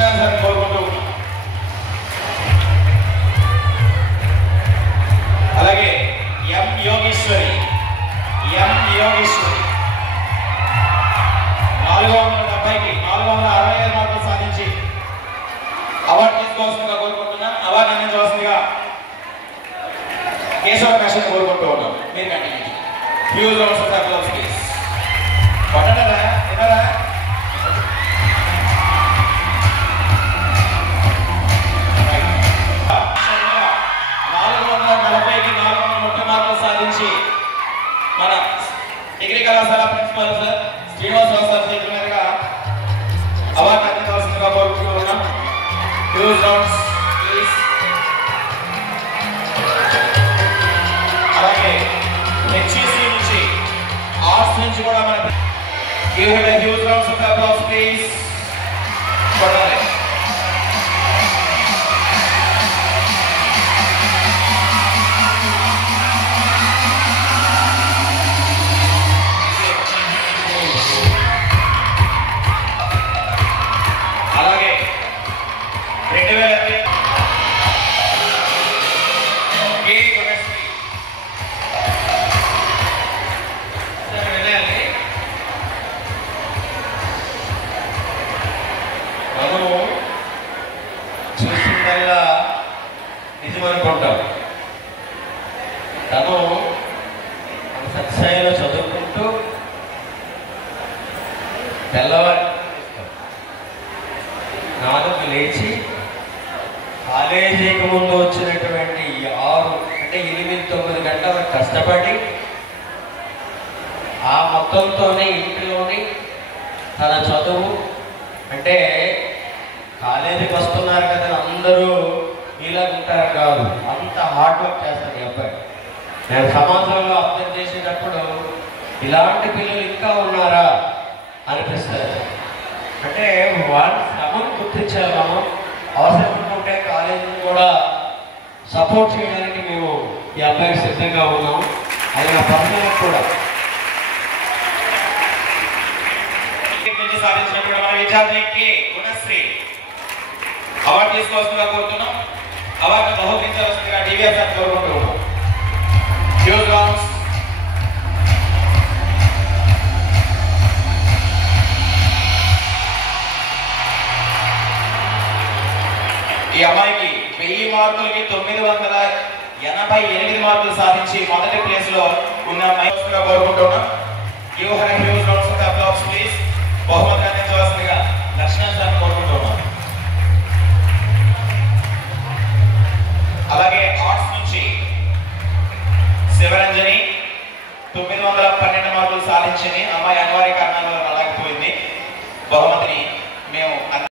లక్ష్మీనాథ్ కోరుకుంటూ ఉన్నాం. అలాగే ఎం యోగేశ్వరి 470కి 465 మార్కులు సాధించి అవార్డు తీసుకోవాల్సిందిగా కోరుకుంటున్నాం. అవార్డు అందించవలసిందిగా కేశవ ఫ్యాషన్ కోరుకుంటూ ఉన్నాం. మీరు continue huge rounds of applause please. పట్టణరా వినరా 440కి 430 మార్కులు సాధించి మన డిగ్రీ కళాశాల ప్రిన్సిపల్ సార్ శ్రీనివాసరావు సార్ చేతుల మీదుగా అవార్డు అందించవలసిందిగా కోరుకుంటూ ఉన్నాం. Huge rounds please. అలాగే హెచ్ఈసి నుంచి ఆర్ట్స్ నుంచి కూడా మన give him a huge round of applause please. పడాలి. అలాగే 2020 చూసిందల్లా నిజమనుకుంటాం. తను సత్సాయిలో చదువుకుంటూ తెల్లవారి 4కి లేచి కాలేజీకి ముందు వచ్చినటువంటి 8-9 గంటలు కష్టపడి ఆ మొత్తంతోనే ఇంటిలోని తన చదువు అంటే కాలేజీకి వస్తున్నారు కదా అందరూ ఇలా ఉంటారు కాదు, అంత హార్డ్ వర్క్ చేస్తారు ఈ అబ్బాయి. నేను సమాజంలో అబ్జర్వ్ చేసేటప్పుడు ఇలాంటి పిల్లలు ఇంకా ఉన్నారా అనిపిస్తారు. అంటే వాళ్ళ శ్రమను గుర్తించాలి మనం. అవసరం ఉంటే కాలేజీని కూడా సపోర్ట్ చేయడానికి మేము ఈ అబ్బాయికి సిద్ధంగా ఉన్నాము. అది నా పర్సనల్ కూడా సాధించినటువంటి మన విద్యార్థికి గుణశ్రీ అవార్డు తీసుకోవాల్సిందిగా కోరుతున్నాం. అవార్డు బహుకరించవలసిందిగా డివిఆర్ సార్ కోరుకుంటున్నాం. ఈ అమ్మాయికి 1000 మార్కులకి 988 మార్కులు సాధించి మొదటి ప్లేస్ లో ఉన్న అమ్మాయిగా కోరుకుంటున్నాం. బహుమతి అందించవలసిందిగా లక్ష్మణ్ సార్ కోరుకుంటున్నాం.